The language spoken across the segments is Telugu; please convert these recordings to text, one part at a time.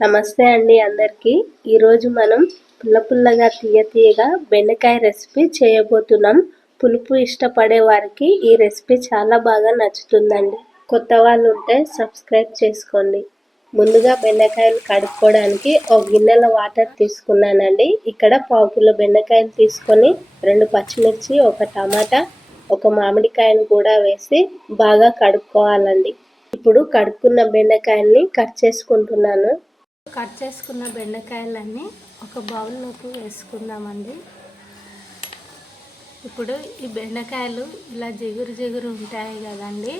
నమస్తే అండి అందరికీ. ఈరోజు మనం పుల్ల పుల్లగా తీయ తీయగా బెండకాయ రెసిపీ చేయబోతున్నాం. పులుపు ఇష్టపడే వారికి ఈ రెసిపీ చాలా బాగా నచ్చుతుందండి. కొత్త వాళ్ళు ఉంటే సబ్స్క్రైబ్ చేసుకోండి. ముందుగా బెండకాయలు కడుక్కోవడానికి ఒక గిన్నెల వాటర్ తీసుకున్నానండి. ఇక్కడ పావు కిలో బెండకాయలు తీసుకొని రెండు పచ్చిమిర్చి ఒక టమాటా ఒక మామిడికాయను కూడా వేసి బాగా కడుక్కోవాలండి. ఇప్పుడు కడుక్కున్న బెండకాయల్ని కట్ చేసుకుంటున్నాను. కట్ చేసుకున్న బెండకాయలన్నీ ఒక బౌల్లోకి వేసుకుందామండి. ఇప్పుడు ఈ బెండకాయలు ఇలా జిగురు జిగురు ఉంటాయి కదండి.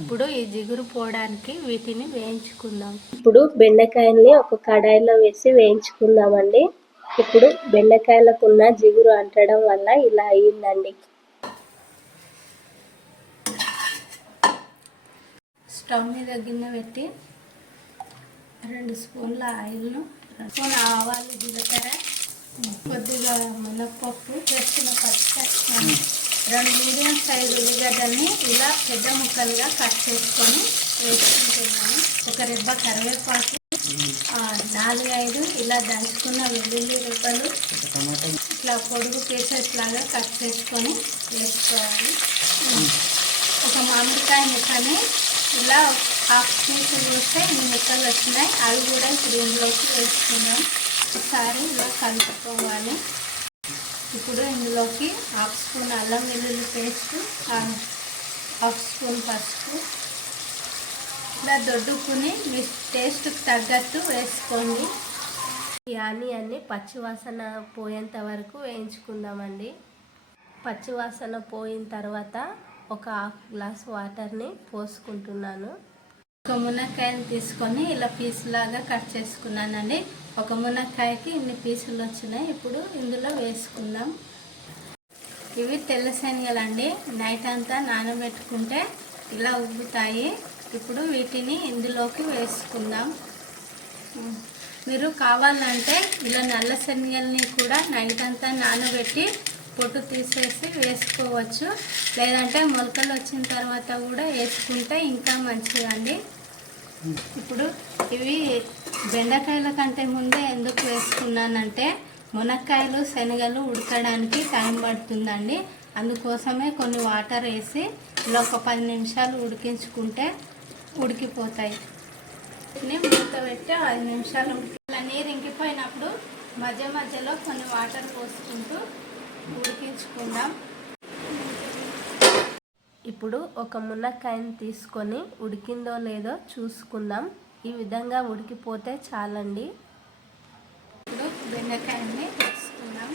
ఇప్పుడు ఈ జిగురు పోవడానికి వీటిని వేయించుకుందాం. ఇప్పుడు బెండకాయల్ని ఒక కడాయిలో వేసి వేయించుకుందామండి. ఇప్పుడు బెండకాయలకున్న జిగురు అంటడం వల్ల ఇలా అయ్యిందండి. స్టవ్ మీద గిన్నె పెట్టి రెండు స్పూన్ల ఆయిల్ను స్పూన్ ఆవాలు జీలకర్ర కొద్దిగా మినప్పప్పు వేసుకున్న పచ్చిమిర్చి రెండు మీడియం సైజు ఉల్లిగడ్డల్ని ఇలా పెద్ద ముక్కలుగా కట్ చేసుకొని వేసుకుంటున్నాను. ఒక రెబ్బ కరివేపాకు నాలుగు ఐదు ఇలా దంచుకున్న వెల్లుల్లి రెబ్బలు ఇట్లా పొడుగు పీసెస్ లాగా కట్ చేసుకొని వేసుకోవాలి. ఒక మామిడికాయ ముక్కని ఇలా హాఫ్ పీస్ చూస్తే ఈ ముక్కలు వచ్చినాయి? అవి కూడా ఇప్పుడు ఇందులోకి వేసుకున్నాం ఒకసారి ఇలా కలుపుకోవాలి. ఇప్పుడు ఇందులోకి హాఫ్ స్పూన్ అల్లం వెల్లుల్లి పేస్ట్ హాఫ్ స్పూన్ పసుపు. ఇలా దొడ్డుకుని మీ టేస్ట్కి తగ్గట్టు వేసుకోండి. ఈ ఆనియన్ని పచ్చివాసన పోయేంత వరకు వేయించుకుందామండి. పచ్చివాసన పోయిన తర్వాత ఒక హాఫ్ గ్లాస్ వాటర్ని పోసుకుంటున్నాను. ఒక మునక్కాయని తీసుకొని ఇలా పీసులాగా కట్ చేసుకున్నానండి. ఒక మునక్కాయకి ఇన్ని పీసులు వచ్చినాయి. ఇప్పుడు ఇందులో వేసుకుందాం. ఇవి తెల్ల శనగలండి. నైట్ అంతా నానబెట్టుకుంటే ఇలా ఉబ్బుతాయి. ఇప్పుడు వీటిని ఇందులోకి వేసుకుందాం. మీరు కావాలంటే ఇలా నల్ల శనగల్ని కూడా నైట్ అంతా నానబెట్టి పొట్టు తీసేసి వేసుకోవచ్చు. లేదంటే మొలకలు వచ్చిన తర్వాత కూడా వేసుకుంటే ఇంకా మంచిదండి. ఇప్పుడు ఇవి బెండకాయల కంటే ముందే ఎందుకు వేసుకున్నానంటే మునక్కాయలు శనగలు ఉడకడానికి టైం పడుతుందండి. అందుకోసమే కొన్ని వాటర్ వేసి ఇలా ఒక పది నిమిషాలు ఉడికించుకుంటే ఉడికిపోతాయి. మూత పెట్టి ఐదు నిమిషాలు ఇలా నీరు ఇంకిపోయినప్పుడు మధ్య మధ్యలో కొన్ని వాటర్ పోసుకుంటూ ఉడికించుకుందాం. ఇప్పుడు ఒక మునక్కాయని తీసుకొని ఉడికిందో లేదో చూసుకుందాం. ఈ విధంగా ఉడికిపోతే చాలండి. ఇప్పుడు బెండకాయని వేసుకుందాం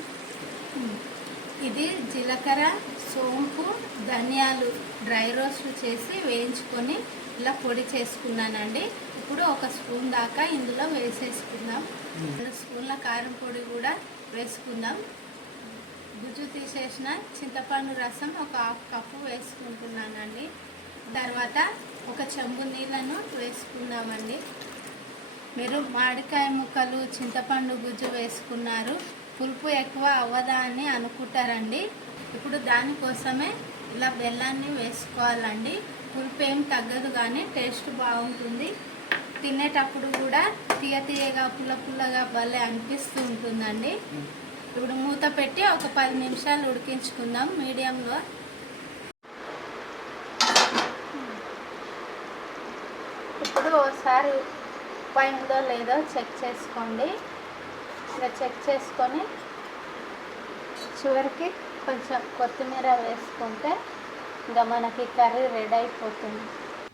ఇది జీలకర్ర సోంపు ధనియాలు డ్రై రోస్ట్ చేసి వేయించుకొని ఇలా పొడి చేసుకున్నానండి. ఇప్పుడు ఒక స్పూన్ దాకా ఇందులో వేసేసుకుందాం. రెండు స్పూన్ల కారం పొడి కూడా వేసుకుందాం. గుజ్జు తీసేసిన చింతపండు రసం ఒక హాఫ్ కప్పు వేసుకుంటున్నానండి. తర్వాత ఒక చెంబు నీళ్ళను వేసుకుందామండి. మీరు మామిడికాయ ముక్కలు చింతపండు గుజ్జు వేసుకున్నారు. పులుపు ఎక్కువ అవ్వదా అని అనుకుంటారండి. ఇప్పుడు దానికోసమే ఇలా బెల్లాన్ని వేసుకోవాలండి. పులుపు ఏం తగ్గదు కానీ టేస్ట్ బాగుంటుంది. తినేటప్పుడు కూడా తీయ తీయగా పుల్ల పుల్లగా భలే అనిపిస్తూ ఉంటుందండి. ఇప్పుడు మూత పెట్టి ఒక పది నిమిషాలు ఉడికించుకుందాం మీడియంలో. ఇప్పుడు ఒకసారి ఉప్పు లేదో చెక్ చేసుకోండి. ఇలా చెక్ చేసుకొని చివరికి కొంచెం కొత్తిమీర వేసుకుంటే ఇంకా మనకి కర్రీ రెడీ అయిపోతుంది.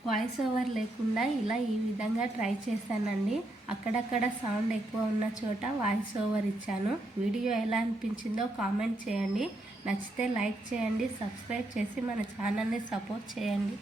వాయిస్ ఓవర్ లేకుండా ఇలా ఈ విధంగా ట్రై చేశానండి. అక్కడక్కడ సౌండ్ ఎక్కువ ఉన్న చోట వాయిస్ ఓవర్ ఇచ్చాను. వీడియో ఎలా అనిపించిందో కామెంట్ చేయండి. నచ్చితే లైక్ చేయండి సబ్స్క్రైబ్ చేసి మన ఛానల్ని సపోర్ట్ చేయండి.